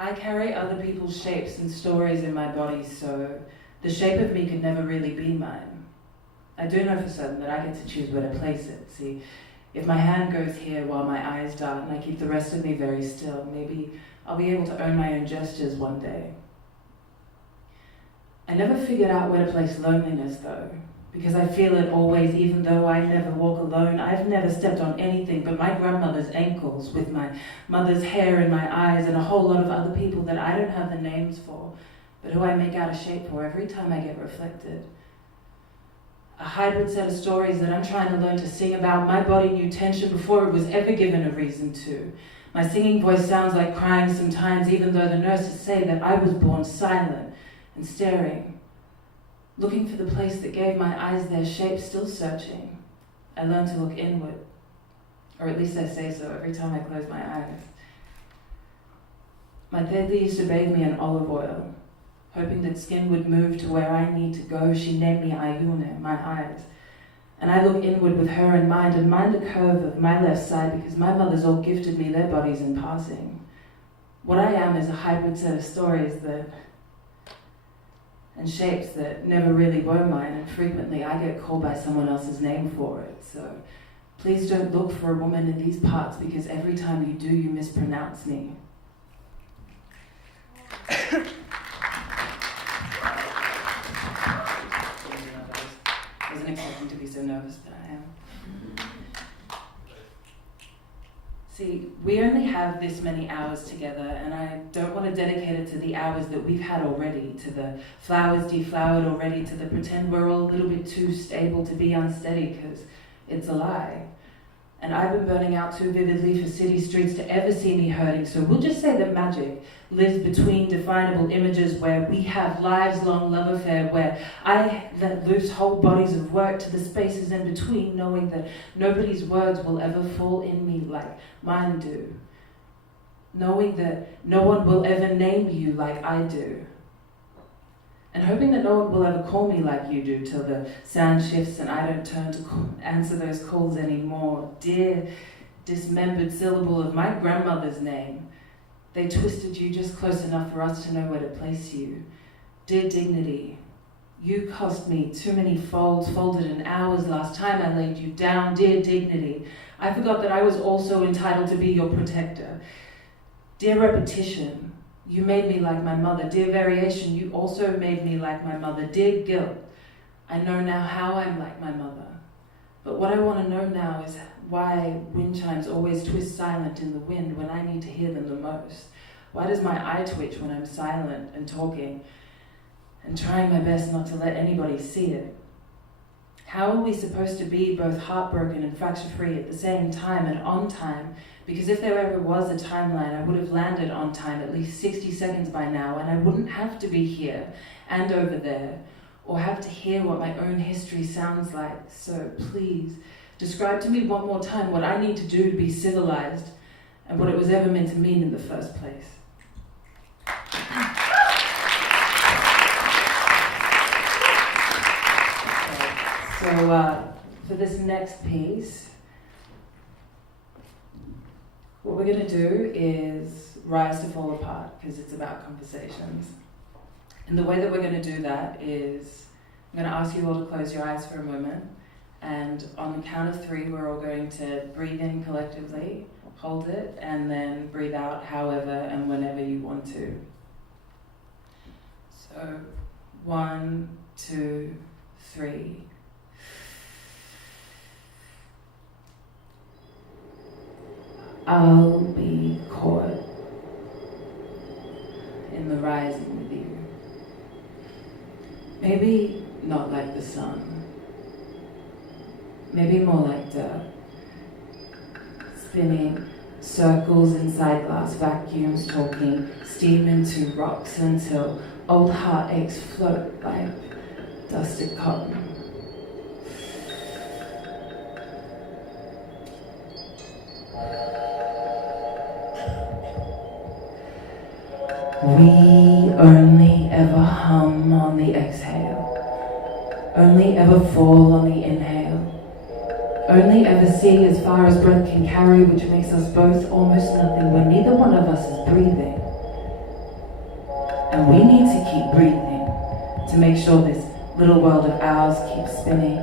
I carry other people's shapes and stories in my body, so the shape of me could never really be mine. I do know for certain that I get to choose where to place it. See, if my hand goes here while my eyes dart and I keep the rest of me very still, maybe I'll be able to own my own gestures one day. I never figured out where to place loneliness though, because I feel it always, even though I never walk alone. I've never stepped on anything but my grandmother's ankles, with my mother's hair in my eyes, and a whole lot of other people that I don't have the names for, but who I make out a shape for every time I get reflected. A hybrid set of stories that I'm trying to learn to sing about. My body knew tension before it was ever given a reason to. My singing voice sounds like crying sometimes, even though the nurses say that I was born silent and staring, looking for the place that gave my eyes their shape, still searching. I learned to look inward, or at least I say so every time I close my eyes. My tete used to bathe me in olive oil, hoping that skin would move to where I need to go. She named me Ayune, my eyes. And I look inward with her in mind and mind the curve of my left side, because my mothers all gifted me their bodies in passing. What I am is a hybrid set of stories and shapes that never really were mine, and frequently I get called by someone else's name for it. So please don't look for a woman in these parts, because every time you do, you mispronounce me. I wasn't expecting to be so nervous, but I am. See, we only have this many hours together, and I don't want to dedicate it to the hours that we've had already, to the flowers deflowered already, to the pretend we're all a little bit too stable to be unsteady, because it's a lie. And I've been burning out too vividly for city streets to ever see me hurting, so we'll just say that magic lives between definable images, where we have lives-long love affair, where I let loose whole bodies of work to the spaces in between, knowing that nobody's words will ever fall in me like mine do, knowing that no one will ever name you like I do, and hoping that no one will ever call me like you do till the sound shifts and I don't turn to answer those calls anymore. Dear dismembered syllable of my grandmother's name, they twisted you just close enough for us to know where to place you. Dear dignity, you cost me too many folds, folded in hours last time I laid you down. Dear dignity, I forgot that I was also entitled to be your protector. Dear repetition, you made me like my mother. Dear variation, you also made me like my mother. Dear guilt, I know now how I'm like my mother. But what I want to know now is why wind chimes always twist silent in the wind when I need to hear them the most. Why does my eye twitch when I'm silent and talking and trying my best not to let anybody see it? How are we supposed to be both heartbroken and fracture-free at the same time and on time? Because if there ever was a timeline, I would have landed on time at least 60 seconds by now, and I wouldn't have to be here and over there, or have to hear what my own history sounds like. So please, describe to me one more time what I need to do to be civilized, and what it was ever meant to mean in the first place. So for this next piece, what we're going to do is rise to fall apart, because it's about conversations. And the way that we're going to do that is, I'm going to ask you all to close your eyes for a moment, and on the count of 3, we're all going to breathe in collectively, hold it, and then breathe out however and whenever you want to. So 1, 2, 3. I'll be caught in the rising with you. Maybe not like the sun. Maybe more like dirt. Spinning circles inside glass vacuums, talking steam into rocks until old heartaches float like dusted cotton. We only ever hum on the exhale, only ever fall on the inhale, only ever see as far as breath can carry, which makes us both almost nothing when neither one of us is breathing. And we need to keep breathing to make sure this little world of ours keeps spinning.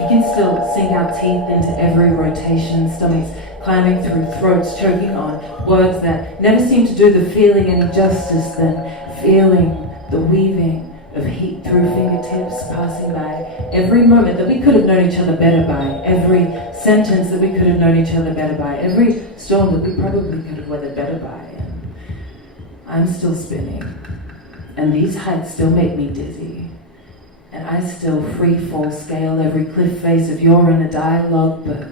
We can still sink our teeth into every rotation, stomachs climbing through throats, choking on words that never seem to do the feeling any justice, then feeling the weaving of heat through fingertips, passing by every moment that we could have known each other better by, every sentence that we could have known each other better by, every storm that we probably could have weathered better by. And I'm still spinning, and these heights still make me dizzy, and I still free fall scale every cliff face of your inner dialogue. But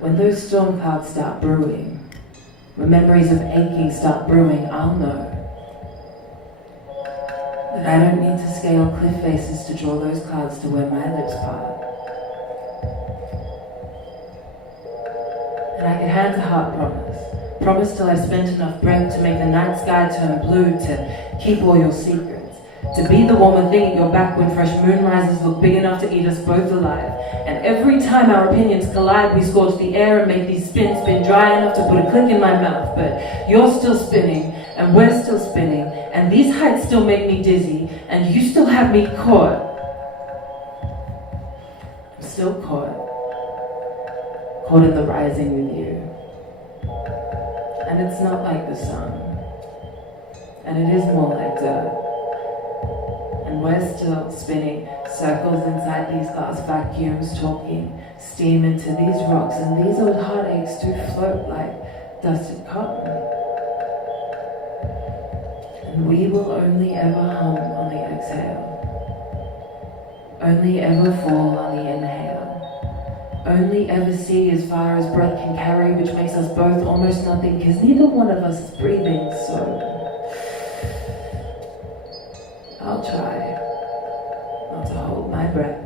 when those storm clouds start brewing, when memories of aching start brewing, I'll know that I don't need to scale cliff faces to draw those clouds to where my lips part. And I can hand to heart promise till I've spent enough breath to make the night sky turn blue, to keep all your secrets, to be the warmer thing at your back when fresh moonrises look big enough to eat us both alive. And every time our opinions collide, we scorch the air and make these spins spin dry enough to put a click in my mouth. But you're still spinning, and we're still spinning, and these heights still make me dizzy, and you still have me caught. I'm still caught in the rising with you. And it's not like the sun, and it is more like dirt. And we're still spinning circles inside these glass vacuums, talking steam into these rocks, and these old heartaches do float like dusted cotton. And we will only ever hum on the exhale, only ever fall on the inhale, only ever see as far as breath can carry, which makes us both almost nothing, because neither one of us is breathing, so I'll try not to hold my breath.